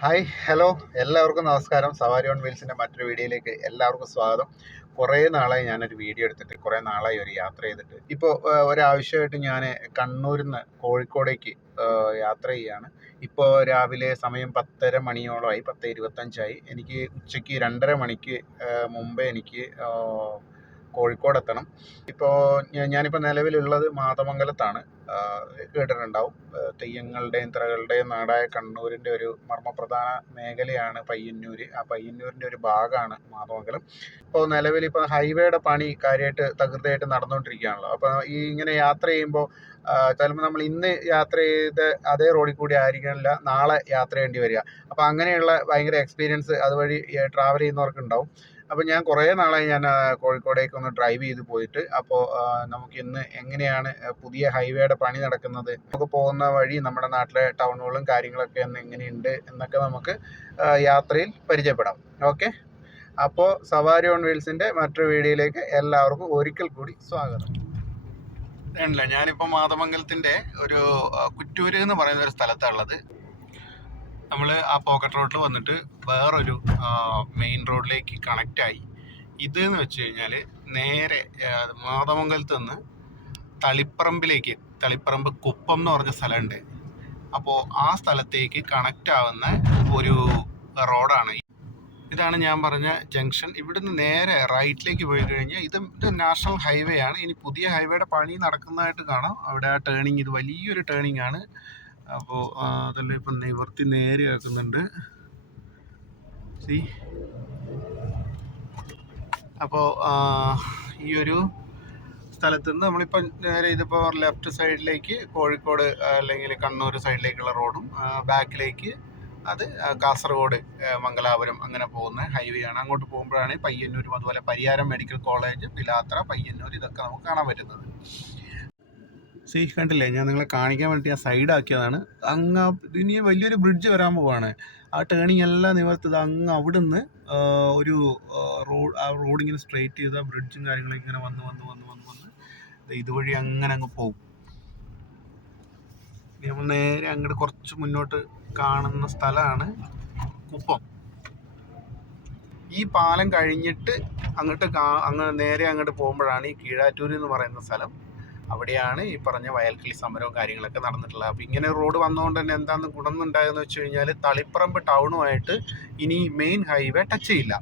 Hi hello എല്ലാവർക്കും നമസ്കാരം. സവാരി ഓൺ വീൽസിൻ്റെ മറ്റൊരു വീഡിയോയിലേക്ക് എല്ലാവർക്കും സ്വാഗതം. കുറേ നാളായി ഞാനൊരു വീഡിയോ എടുത്തിട്ട്, കുറേ നാളായി ഒരു യാത്ര ചെയ്തിട്ട്. ഇപ്പോൾ ഒരാവശ്യമായിട്ട് ഞാൻ കണ്ണൂരിൽ നിന്ന് കോഴിക്കോടേക്ക് യാത്ര ചെയ്യുകയാണ്. ഇപ്പോൾ രാവിലെ സമയം 10:30 മണിയോളമായി, 10:25. എനിക്ക് ഉച്ചയ്ക്ക് 2:30 മണിക്ക് മുമ്പേ എനിക്ക് കോഴിക്കോട് എത്തണം. ഇപ്പോൾ ഞാനിപ്പോൾ നിലവിലുള്ളത് മാതമംഗലത്താണ്. കേട്ടിട്ടുണ്ടാവും. തെയ്യങ്ങളുടെയും തിറകളുടെയും നാടായ കണ്ണൂരിൻ്റെ ഒരു മർമ്മപ്രധാന മേഖലയാണ് പയ്യന്നൂർ. ആ പയ്യന്നൂരിൻ്റെ ഒരു ഭാഗമാണ് മാതമംഗലം. ഇപ്പോൾ നിലവിലിപ്പോൾ ഹൈവേയുടെ പണി കാര്യമായിട്ട് തകൃതിയായിട്ട് നടന്നുകൊണ്ടിരിക്കുകയാണല്ലോ. അപ്പോൾ ഇങ്ങനെ യാത്ര ചെയ്യുമ്പോൾ ചിലപ്പോൾ നമ്മൾ ഇന്ന് യാത്ര ചെയ്ത അതേ റോഡിൽ കൂടി ആയിരിക്കില്ല നാളെ യാത്ര ചെയ്യേണ്ടി വരിക. അപ്പോൾ അങ്ങനെയുള്ള ഭയങ്കര എക്സ്പീരിയൻസ് അതുവഴി ട്രാവൽ ചെയ്യുന്നവർക്ക് ഉണ്ടാവും. അപ്പോൾ ഞാൻ കുറേ നാളായി കോഴിക്കോടേക്ക് ഒന്ന് ഡ്രൈവ് ചെയ്ത് പോയിട്ട്. അപ്പോൾ നമുക്കിന്ന് എങ്ങനെയാണ് പുതിയ ഹൈവേയുടെ പണി നടക്കുന്നത്, നമുക്ക് പോകുന്ന വഴി നമ്മുടെ നാട്ടിലെ ടൗണുകളും കാര്യങ്ങളൊക്കെ എങ്ങനെയുണ്ട് എന്നൊക്കെ നമുക്ക് യാത്രയിൽ പരിചയപ്പെടാം. ഓക്കെ, അപ്പോൾ സവാരി ഓൺ വീൽസിൻ്റെ മറ്റൊരു വീഡിയോയിലേക്ക് എല്ലാവർക്കും ഒരിക്കൽ കൂടി സ്വാഗതം. അല്ല, ഞാനിപ്പോൾ മാതമംഗലത്തിൻ്റെ ഒരു കുറ്റൂര് എന്ന് പറയുന്ന ഒരു സ്ഥലത്താണുള്ളത്. നമ്മൾ ആ പോക്കറ്റ് റോഡിൽ വന്നിട്ട് വേറൊരു മെയിൻ റോഡിലേക്ക് കണക്റ്റായി. ഇതെന്ന് വെച്ച് കഴിഞ്ഞാൽ നേരെ മാതമംഗലത്ത് നിന്ന് തളിപ്പറമ്പ് കുപ്പം എന്ന് പറഞ്ഞ സ്ഥലമുണ്ട്. അപ്പോൾ ആ സ്ഥലത്തേക്ക് കണക്റ്റ് ആവുന്ന ഒരു റോഡാണ്. ഇതാണ് ഞാൻ പറഞ്ഞ ജംഗ്ഷൻ. ഇവിടുന്ന് നേരെ റൈറ്റിലേക്ക് പോയി കഴിഞ്ഞാൽ ഇത് നാഷണൽ ഹൈവേ ആണ്. ഇനി പുതിയ ഹൈവേയുടെ പണി നടക്കുന്നതായിട്ട് കാണാം. അവിടെ ആ ടേണിങ്, ഇത് വലിയൊരു ടേണിങ് ആണ്. അപ്പോൾ അതെല്ലാം ഇപ്പം നിവർത്തി നേരെ ആക്കുന്നുണ്ട്. അപ്പോൾ ഈ ഒരു സ്ഥലത്ത് നിന്ന് നമ്മളിപ്പോൾ നേരെ ഇതിപ്പോൾ ലെഫ്റ്റ് സൈഡിലേക്ക് കോഴിക്കോട് അല്ലെങ്കിൽ കണ്ണൂർ സൈഡിലേക്കുള്ള റോഡും, ബാക്കിലേക്ക് അത് കാസർഗോഡ് മംഗലാപുരം അങ്ങനെ പോകുന്ന ഹൈവേ ആണ്. അങ്ങോട്ട് പോകുമ്പോഴാണ് പയ്യന്നൂരും അതുപോലെ പരിയാരം മെഡിക്കൽ കോളേജ്, പിലാത്ര, പയ്യന്നൂർ ഇതൊക്കെ നമുക്ക് കാണാൻ പറ്റുന്നത്. കണ്ടില്ലേ, ഞാൻ നിങ്ങളെ കാണിക്കാൻ വേണ്ടി ആ സൈഡാക്കിയതാണ്. ഇനി വലിയൊരു ബ്രിഡ്ജ് വരാൻ പോവാണ്. ആ ടേണിങ് എല്ലാം നിവർത്തത് അവിടുന്ന് ഒരു റോഡിങ്ങനെ സ്ട്രെയിറ്റ് ചെയ്ത ബ്രിഡ്ജും കാര്യങ്ങളൊക്കെ ഇങ്ങനെ വന്ന് ഇതുവഴി അങ്ങനെ അങ്ങ് പോകും. നമ്മൾ നേരെ അങ്ങോട്ട് കുറച്ച് മുന്നോട്ട് കാണുന്ന സ്ഥലമാണ് കുപ്പം. ഈ പാലം കഴിഞ്ഞിട്ട് നേരെ അങ്ങോട്ട് പോകുമ്പോഴാണ് ഈ കീഴാറ്റൂർ എന്ന് പറയുന്ന സ്ഥലം. അവിടെയാണ് ഈ പറഞ്ഞ വയൽക്കിളി സമരവും കാര്യങ്ങളൊക്കെ നടന്നിട്ടുള്ളത്. അപ്പോൾ ഇങ്ങനെ റോഡ് വന്നതുകൊണ്ട് തന്നെ എന്താണെന്ന് ഗുണമെന്നുണ്ടായെന്ന് വെച്ച് കഴിഞ്ഞാൽ തളിപ്പറമ്പ് ടൗണുമായിട്ട് ഇനി മെയിൻ ഹൈവേ ടച്ച് ചെയ്യില്ല.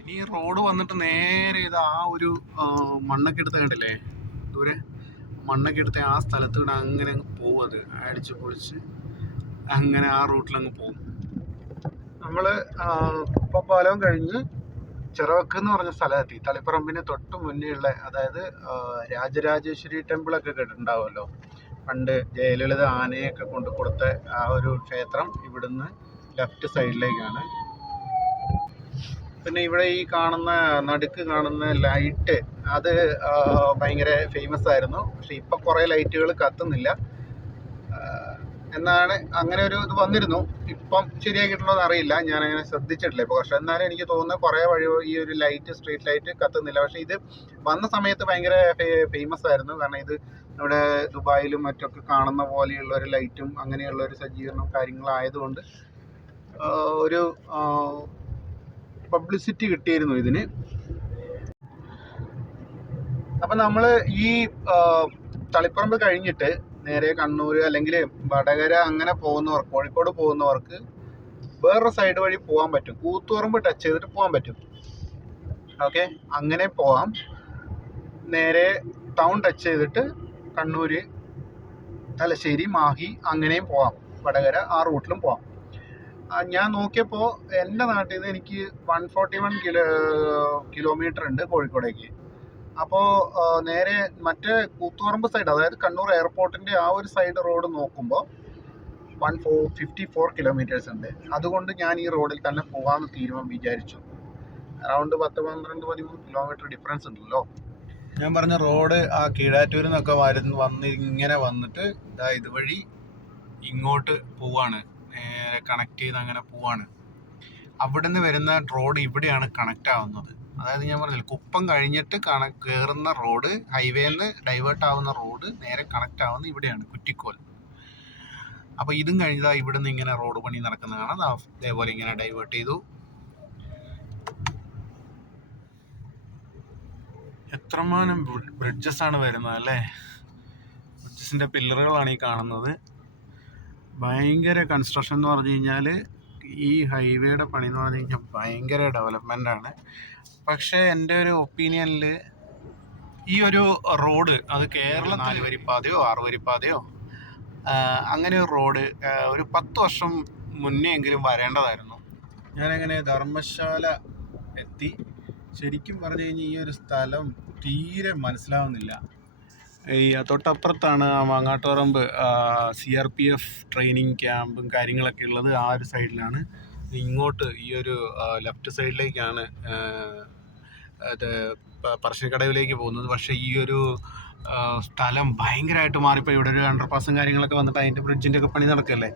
ഇനി റോഡ് വന്നിട്ട് നേരെ ഇത് ആ ഒരു മണ്ണൊക്കെ എടുത്ത് കണ്ടില്ലേ, ദൂരെ മണ്ണൊക്കെ എടുത്ത് ആ സ്ഥലത്തൂടെ അങ്ങനെ അങ്ങ് പോകും. അത് അടിച്ച് പൊളിച്ച് അങ്ങനെ ആ റൂട്ടിലങ്ങ് പോകും. നമ്മൾ കുപ്പം പാലവും കഴിഞ്ഞ് ചിറവക്ക് എന്ന് പറഞ്ഞ സ്ഥലത്തെത്തി. തളിപ്പറമ്പിന് തൊട്ട് മുന്നേ ഉള്ള, അതായത് രാജരാജേശ്വരി ടെമ്പിളൊക്കെ കേട്ടിട്ടുണ്ടാവുമല്ലോ, പണ്ട് ജയലളിത ആനയൊക്കെ കൊണ്ട് കൊടുത്ത ആ ഒരു ക്ഷേത്രം ഇവിടുന്ന് ലെഫ്റ്റ് സൈഡിലേക്കാണ്. പിന്നെ ഇവിടെ ഈ നടുക്ക് കാണുന്ന ലൈറ്റ്, അത് ഭയങ്കര ഫേമസ് ആയിരുന്നു. പക്ഷെ ഇപ്പം കുറേ ലൈറ്റുകൾ കത്തുന്നില്ല എന്നാണ്, അങ്ങനെ ഒരു ഇത് വന്നിരുന്നു. ഇപ്പം ശരിയാക്കിയിട്ടുണ്ടോ എന്ന് അറിയില്ല, ഞാനങ്ങനെ ശ്രദ്ധിച്ചിട്ടില്ല ഇപ്പോൾ. പക്ഷെ എന്നാലും എനിക്ക് തോന്നുന്നത് കുറേ വഴി ഈ ഒരു സ്ട്രീറ്റ് ലൈറ്റ് കത്തുന്നില്ല. പക്ഷേ ഇത് വന്ന സമയത്ത് ഭയങ്കര ഫേമസ് ആയിരുന്നു. കാരണം ഇത് നമ്മുടെ ദുബായിലും മറ്റൊക്കെ കാണുന്ന പോലെയുള്ള ഒരു ലൈറ്റും അങ്ങനെയുള്ള ഒരു സജ്ജീകരണം കാര്യങ്ങളായതുകൊണ്ട് ഒരു പബ്ലിസിറ്റി കിട്ടിയിരുന്നു ഇതിന്. അപ്പം നമ്മൾ ഈ തളിപ്പറമ്പ് കഴിഞ്ഞിട്ട് നേരെ കണ്ണൂർ അല്ലെങ്കിൽ വടകര അങ്ങനെ പോകുന്നവർക്ക്, കോഴിക്കോട് പോകുന്നവർക്ക് വേറൊരു സൈഡ് വഴി പോകാൻ പറ്റും. കൂത്തുപറമ്പ് ടച്ച് ചെയ്തിട്ട് പോകാൻ പറ്റും. ഓക്കെ, അങ്ങനെ പോകാം. നേരെ ടൗൺ ടച്ച് ചെയ്തിട്ട് കണ്ണൂർ, തലശ്ശേരി, മാഹി അങ്ങനെയും പോകാം. വടകര ആ റൂട്ടിലും പോകാം. ഞാൻ നോക്കിയപ്പോൾ എൻ്റെ നാട്ടിൽ നിന്ന് എനിക്ക് 141 കിലോമീറ്റർ ഉണ്ട് കോഴിക്കോടേക്ക്. അപ്പോൾ നേരെ മറ്റേ കൂത്തുപറമ്പ് സൈഡ്, അതായത് കണ്ണൂർ എയർപോർട്ടിൻ്റെ ആ ഒരു സൈഡ് റോഡ് നോക്കുമ്പോൾ 154 കിലോമീറ്റേഴ്സ് ഉണ്ട്. അതുകൊണ്ട് ഞാൻ ഈ റോഡിൽ തന്നെ പോകാമെന്ന് വിചാരിച്ചു. അറൗണ്ട് 10-12-13 കിലോമീറ്റർ ഡിഫറൻസ് ഉണ്ടല്ലോ. ഞാൻ പറഞ്ഞ റോഡ് ആ കീഴാറ്റൂരിൽ നിന്നൊക്കെ ഇങ്ങനെ വന്നിട്ട് ഇതുവഴി ഇങ്ങോട്ട് പോവാണ്, നേരെ കണക്ട് ചെയ്ത് അങ്ങനെ പോവാണ്. അവിടെ നിന്ന് വരുന്ന റോഡ് ഇവിടെയാണ് കണക്റ്റ് ആവുന്നത്. അതായത് ഞാൻ പറഞ്ഞില്ല, കുപ്പം കഴിഞ്ഞിട്ട് കയറുന്ന റോഡ്, ഹൈവേന്ന് ഡൈവേർട്ട് ആവുന്ന റോഡ് നേരെ കണക്റ്റ് ആവുന്ന ഇവിടെയാണ്, കുറ്റിക്കോൽ. അപ്പോൾ ഇതും കഴിഞ്ഞതാ ഇവിടെ നിന്ന് ഇങ്ങനെ റോഡ് പണി നടക്കുന്ന കാണാം. ഇതേപോലെ ഇങ്ങനെ ഡൈവേർട്ട് ചെയ്തു. എത്രമാനം ബ്രിഡ്ജസ് ആണ് വരുന്നത് അല്ലേ. ബ്രിഡ്ജസിൻ്റെ പില്ലറുകളാണ് ഈ കാണുന്നത്. ഭയങ്കര കൺസ്ട്രക്ഷൻ എന്ന് പറഞ്ഞു കഴിഞ്ഞാൽ ഈ ഹൈവേയുടെ പണി എന്ന് പറഞ്ഞു കഴിഞ്ഞാൽ ഭയങ്കര ഡെവലപ്മെൻ്റ് ആണ്. പക്ഷേ എൻ്റെ ഒരു ഒപ്പീനിയനിൽ ഈ ഒരു റോഡ് അത് കേരളം 4 വരിപ്പാതയോ 6 വരിപ്പാതയോ അങ്ങനെ ഒരു റോഡ് ഒരു 10 വർഷം മുന്നേ എങ്കിലും വരേണ്ടതായിരുന്നു. ഞാനങ്ങനെ ധർമ്മശാല എത്തി. ശരിക്കും പറഞ്ഞു കഴിഞ്ഞാൽ ഈ ഒരു സ്ഥലം തീരെ മനസ്സിലാവുന്നില്ല. ഈ തൊട്ടപ്പുറത്താണ് മാങ്ങാട്ടുപറമ്പ് CRPF ട്രെയിനിങ് ക്യാമ്പും കാര്യങ്ങളൊക്കെ ഉള്ളത്. ആ ഒരു സൈഡിലാണ്. ഇങ്ങോട്ട് ഈ ഒരു ലെഫ്റ്റ് സൈഡിലേക്കാണ് അത് പറശ്ശിനിക്കടവിലേക്ക് പോകുന്നത്. പക്ഷേ ഈ ഒരു സ്ഥലം ഭയങ്കരമായിട്ട് മാറിപ്പോയി. ഇവിടെ ഒരു അണ്ടർപാസും കാര്യങ്ങളൊക്കെ വന്നിട്ട് അതിൻ്റെ ബ്രിഡ്ജിൻ്റെ ഒക്കെ പണി നടക്കല്ലേ,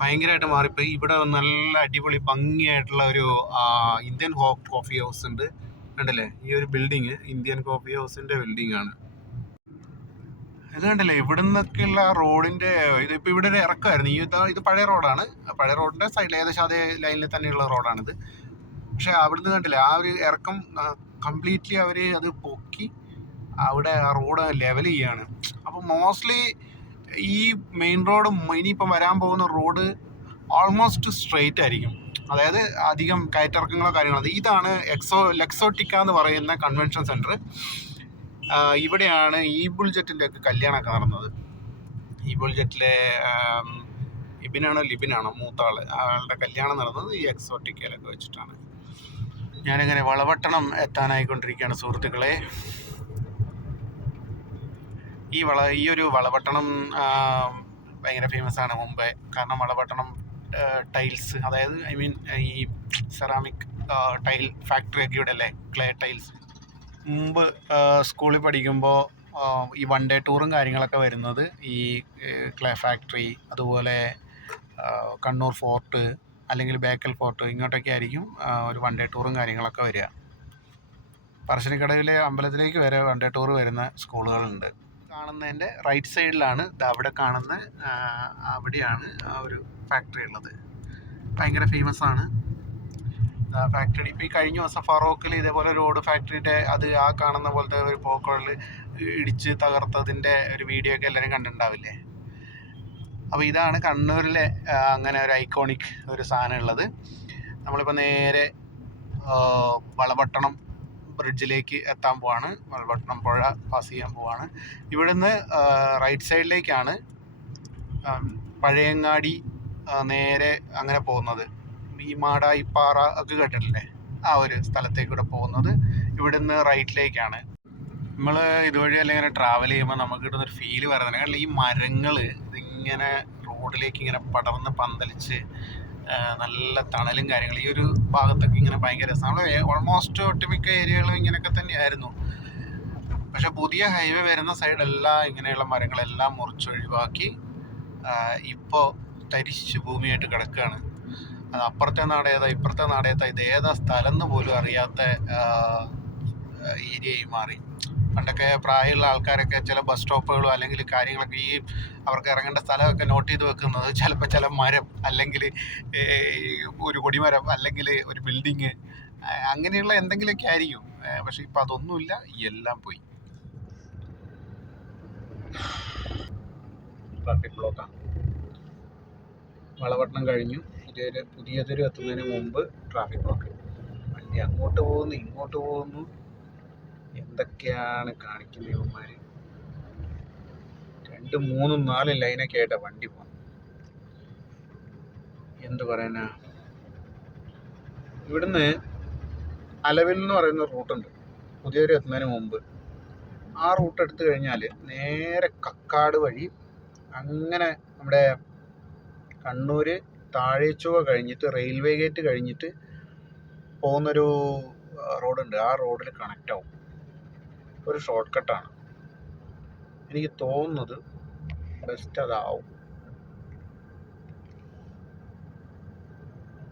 ഭയങ്കരമായിട്ട് മാറിപ്പോയി. ഇവിടെ നല്ല അടിപൊളി ഭംഗിയായിട്ടുള്ള ഒരു ഇന്ത്യൻ കോഫി ഹൗസ് ഉണ്ട്, കണ്ടല്ലേ. ഈ ഒരു ബിൽഡിങ് ഇന്ത്യൻ കോഫി ഹൗസിൻ്റെ ബിൽഡിംഗ് ആണ് ഇത്, കണ്ടല്ലേ. ഇവിടെ നിന്നൊക്കെയുള്ള റോഡിൻ്റെ ഇതിപ്പോൾ ഇവിടെ ഒരു ഇറക്കമായിരുന്നു. ഇത് പഴയ റോഡാണ്. പഴയ റോഡിൻ്റെ സൈഡിൽ ഏകദേശം അതേ ലൈനിൽ തന്നെയുള്ള റോഡാണിത്. പക്ഷേ അവിടുന്ന് കണ്ടില്ലേ ആ ഒരു ഇറക്കം കംപ്ലീറ്റ്ലി അവർ അത് പൊക്കി അവിടെ ആ റോഡ് ലെവൽ ചെയ്യാണ്. അപ്പോൾ മോസ്റ്റ്ലി ഈ മെയിൻ റോഡ് ഇനിയിപ്പം വരാൻ പോകുന്ന റോഡ് ഓൾമോസ്റ്റ് സ്ട്രെയിറ്റ് ആയിരിക്കും. അതായത് അധികം കയറ്റിറക്കങ്ങളോ കാര്യങ്ങളോ. ഇതാണ് ലെക്സോട്ടിക്ക എന്ന് പറയുന്ന കൺവെൻഷൻ സെൻറ്റർ. ഇവിടെയാണ് ഈ ബുൾജെറ്റിൻ്റെ ഒക്കെ കല്യാണമൊക്കെ നടന്നത്. ഈ ബുൾജെറ്റിലെ ഇബിനാണോ ലിബിനാണോ മൂത്ത ആൾ, ആളുടെ കല്യാണം നടന്നത് ഈ എക്സോട്ടിക്കയിലൊക്കെ വെച്ചിട്ടാണ്. ഞാനിങ്ങനെ വളപട്ടണം എത്താനായിക്കൊണ്ടിരിക്കുകയാണ് സുഹൃത്തുക്കളെ. ഈ ഒരു വളപട്ടണം ഭയങ്കര ഫേമസ് ആണ് മുമ്പേ. കാരണം വളപട്ടണം ടൈൽസ്, അതായത് ഈ സെറാമിക് ടൈൽ ഫാക്ടറിയൊക്കെ ഇവിടെ അല്ലേ, ക്ലേ ടൈൽസ്. മുമ്പ് സ്കൂളിൽ പഠിക്കുമ്പോൾ ഈ 1 ഡേ ടൂറും കാര്യങ്ങളൊക്കെ വരുന്നത് ഈ ക്ലേ ഫാക്ടറി, അതുപോലെ കണ്ണൂർ ഫോർട്ട് അല്ലെങ്കിൽ ബേക്കൽ ഫോർട്ട്, ഇങ്ങോട്ടൊക്കെ ആയിരിക്കും ഒരു 1 ഡേ ടൂറും കാര്യങ്ങളൊക്കെ വരിക. പറശ്ശിനിക്കടവിലെ അമ്പലത്തിലേക്ക് വരെ 1 ഡേ ടൂർ വരുന്ന സ്കൂളുകളുണ്ട്. കാണുന്നതിൻ്റെ റൈറ്റ് സൈഡിലാണ് അവിടെ കാണുന്ന അവിടെയാണ് ആ ഒരു ഫാക്ടറി ഉള്ളത്. ഭയങ്കര ഫേമസ് ആണ് ഫാക്ടറി. ഇപ്പോൾ ഈ കഴിഞ്ഞ ദിവസം ഫറോക്കിൽ ഇതേപോലെ റോഡ് ഫാക്ടറിയുടെ അത് ആ കാണുന്ന പോലത്തെ ഒരു പോക്കുകളിൽ ഇടിച്ച് തകർത്തതിൻ്റെ ഒരു വീഡിയോ ഒക്കെ എല്ലാവരും കണ്ടിട്ടുണ്ടാവില്ലേ. അപ്പോൾ ഇതാണ് കണ്ണൂരിലെ അങ്ങനെ ഒരു ഐക്കോണിക് ഒരു സാധനം ഉള്ളത്. നമ്മളിപ്പോൾ നേരെ വളപട്ടണം ബ്രിഡ്ജിലേക്ക് എത്താൻ പോവാണ്. വളപട്ടണം പുഴ പാസ് ചെയ്യാൻ പോവാണ്. ഇവിടുന്ന് റൈറ്റ് സൈഡിലേക്കാണ് പഴയങ്ങാടി നേരെ അങ്ങനെ പോകുന്നത്. ഈ മാടായിപ്പാറ ഒക്കെ കേട്ടിട്ടില്ലേ, ആ ഒരു സ്ഥലത്തേക്കൂടെ പോകുന്നത്. ഇവിടുന്ന് റൈറ്റിലേക്കാണ്. നമ്മൾ ഇതുവഴി അല്ലെങ്കിൽ ട്രാവൽ ചെയ്യുമ്പോൾ നമുക്ക് കിട്ടുന്നൊരു ഫീല് പറയുന്നത്, കാരണം ഈ മരങ്ങൾ ഇതിങ്ങനെ റോഡിലേക്ക് ഇങ്ങനെ പടർന്ന് പന്തലിച്ച് നല്ല തണലും കാര്യങ്ങളും ഈ ഒരു ഭാഗത്തൊക്കെ ഇങ്ങനെ ഭയങ്കര രസമാണ്. നമ്മൾ ഓൾമോസ്റ്റ് ഒട്ടുമിക്ക ഏരിയകളും ഇങ്ങനെയൊക്കെ തന്നെയായിരുന്നു. പക്ഷെ പുതിയ ഹൈവേ വരുന്ന സൈഡെല്ലാം ഇങ്ങനെയുള്ള മരങ്ങളെല്ലാം മുറിച്ചൊഴിവാക്കി ഇപ്പോൾ തരിശ് ഭൂമിയായിട്ട് കിടക്കുകയാണ്. അത് അപ്പുറത്തെ നാടേതാ ഇപ്പുറത്തെ നാടേതാ ഇതേതാ സ്ഥലം എന്ന് പോലും അറിയാത്ത ഏരിയയായി മാറി. പണ്ടൊക്കെ പ്രായമുള്ള ആൾക്കാരൊക്കെ ചില ബസ് സ്റ്റോപ്പുകളോ അല്ലെങ്കിൽ കാര്യങ്ങളൊക്കെ ഈ അവർക്ക് ഇറങ്ങേണ്ട സ്ഥലമൊക്കെ നോട്ട് ചെയ്ത് വെക്കുന്നത് ചിലപ്പോൾ ചില മരം, അല്ലെങ്കിൽ ഒരു കൊടിമരം, അല്ലെങ്കിൽ ഒരു ബിൽഡിങ്, അങ്ങനെയുള്ള എന്തെങ്കിലുമൊക്കെ ആയിരിക്കും. പക്ഷെ ഇപ്പം അതൊന്നുമില്ല, എല്ലാം പോയി. ട്രാഫിക് ബ്ലോക്കാണ്. വളപട്ടണം കഴിഞ്ഞു പുതിയതൊരു എത്തുന്നതിന് മുമ്പ് ട്രാഫിക് ബ്ലോക്ക്. വണ്ടി അങ്ങോട്ട് പോകുന്നു ഇങ്ങോട്ട് പോകുന്നു, എന്തൊക്കെയാണ് കാണിക്കുന്നത് ഇവന്മാർ. 2, 3, 4 ലൈനൊക്കെ ആയിട്ടാണ് വണ്ടി പോകുന്നത്. എന്ത് പറയാനാ. ഇവിടുന്ന് അലവിൽ എന്ന് പറയുന്ന റൂട്ടുണ്ട് പുതിയൊരു എത്തുന്നതിന് മുമ്പ്. ആ റൂട്ട് എടുത്തു കഴിഞ്ഞാൽ നേരെ കക്കാട് വഴി അങ്ങനെ നമ്മുടെ കണ്ണൂർ താഴേച്ചുവ കഴിഞ്ഞിട്ട് റെയിൽവേ ഗേറ്റ് കഴിഞ്ഞിട്ട് പോകുന്നൊരു റോഡുണ്ട്. ആ റോഡിൽ കണക്റ്റ് ആവും. ഒരു ഷോർട്ട് കട്ടാണ്. എനിക്ക് തോന്നുന്നത് ബെസ്റ്റ് അതാവും.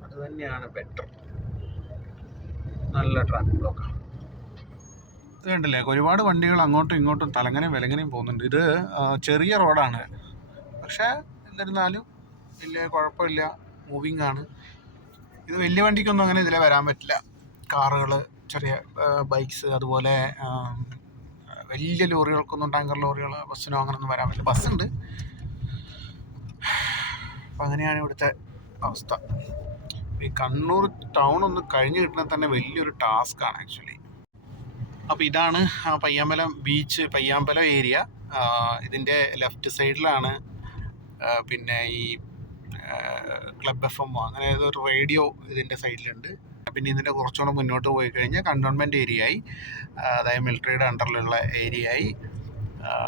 അത് തന്നെയാണ് ബെറ്റർ. നല്ല ട്രാഫിക് ബ്ലോക്കാണ്. ഇത് കണ്ടില്ലേ, ഒരുപാട് വണ്ടികൾ അങ്ങോട്ടും ഇങ്ങോട്ടും തലങ്ങനെയും വിലങ്ങനെയും പോകുന്നുണ്ട്. ഇത് ചെറിയ റോഡാണ്, പക്ഷേ എന്നിരുന്നാലും വലിയ കുഴപ്പമില്ല, മൂവിങ് ആണ്. ഇത് വലിയ വണ്ടിക്കൊന്നും അങ്ങനെ ഇതിലെ വരാൻ പറ്റില്ല. കാറുകൾ, ചെറിയ ബൈക്സ്, അതുപോലെ വലിയ ലോറികൾക്കൊന്നും, ടാങ്കർ ലോറികൾ, ബസ്സിനോ അങ്ങനെയൊന്നും വരാൻ പറ്റില്ല. ബസ്സുണ്ട്. അപ്പം അങ്ങനെയാണ് ഇവിടുത്തെ അവസ്ഥ. ഈ കണ്ണൂർ ടൗൺ ഒന്ന് കഴിഞ്ഞ് കിട്ടുന്നത് തന്നെ വലിയൊരു ടാസ്ക്കാണ് ആക്ച്വലി. അപ്പോൾ ഇതാണ് പയ്യാമ്പലം ബീച്ച്, പയ്യാമ്പലം ഏരിയ. ഇതിൻ്റെ ലെഫ്റ്റ് സൈഡിലാണ് പിന്നെ ഈ ക്ലബ് FM അങ്ങനെ ഏതൊരു റേഡിയോ ഇതിൻ്റെ സൈഡിലുണ്ട്. പിന്നെ ഇതിൻ്റെ കുറച്ചുകൂടെ മുന്നോട്ട് പോയി കഴിഞ്ഞാൽ കണ്ടോൺമെൻറ്റ് ഏരിയ ആയി, അതായത് മിലിറ്ററിയുടെ അണ്ടറിലുള്ള ഏരിയ ആയി.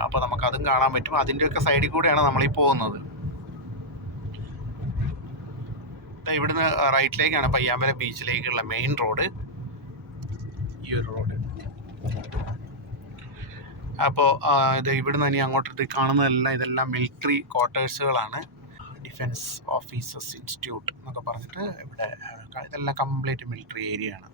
അപ്പോൾ നമുക്കതും കാണാൻ പറ്റും. അതിൻ്റെയൊക്കെ സൈഡിൽ കൂടെയാണ് നമ്മളീ പോകുന്നത്. ഇവിടുന്ന് റൈറ്റിലേക്കാണ് പയ്യാമ്പലം ബീച്ചിലേക്കുള്ള മെയിൻ റോഡ്, ഈ ഒരു റോഡ്. അപ്പോൾ ഇത് ഇവിടുന്ന് ഇനി അങ്ങോട്ട് കാണുന്നതെല്ലാം ഇതെല്ലാം മിലിറ്ററി ക്വാർട്ടേഴ്സുകളാണ്. ഡിഫൻസ് ഓഫീസേഴ്സ് ഇൻസ്റ്റിറ്റ്യൂട്ട് എന്നൊക്കെ പറഞ്ഞിട്ട് ഇവിടെ ഇതെല്ലാം കംപ്ലീറ്റ് മിലിറ്ററി ഏരിയ ആണ്.